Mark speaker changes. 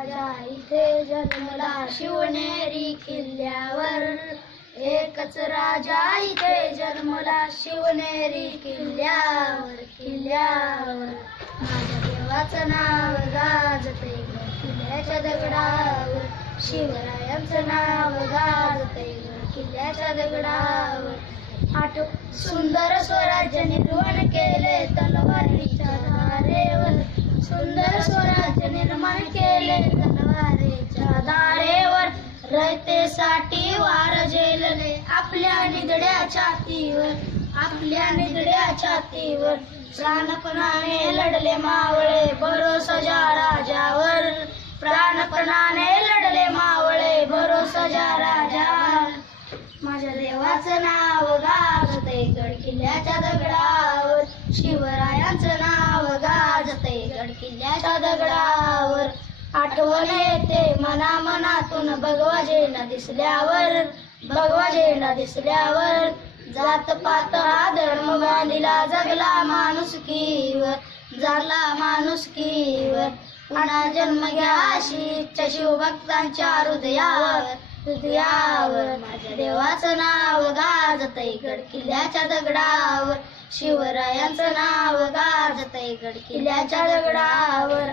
Speaker 1: राजा इथे जन्मला शिवनेरी किल्ल्यावर. एकच राजा इथे जन्मला शिवनेरी किल्ल्यावर किल्ल्यावर. माझ्या देवाचं नाव गाजते किल्ल्याच्या दगडावर. शिवरायांचं नाव गाजते किल्ल्याच्या दगडावर. आठव सुंदर स्वराज्य निर्माण केले तलवारीच्या धारेवर सुंदर स्वराज्य निर्माण केले साठी वार झेलले आपल्या निगड्या छातीवर आपल्या निगड्या छातीवर. प्राणपणाने लढले मावळे भरोसा राजावर. प्राणपणाने लढले मावळे भरोसा राजावर. माझ्या देवाचं नाव गाजते गड किल्ल्याच्या दगडावर. शिवरायांचं नाव गाजते गड किल्ल्याच्या दगडावर. आठवण येते मना मनातून भगवा झेंडा दिसल्यावर भगवा झेंडा दिसल्यावर जात पात हा धर्म बांधिला जगला माणुसकीवर झाला माणुसकीवर पुन्हा जन्म घ्या अशी इच्छा शिवभक्तांच्या हृदयावर हृदयावर. माझ्या देवाचं नाव गाजत गड किल्ल्याच्या दगडावर शिवरायांचं नाव गाजत गड किल्ल्याच्या दगडावर.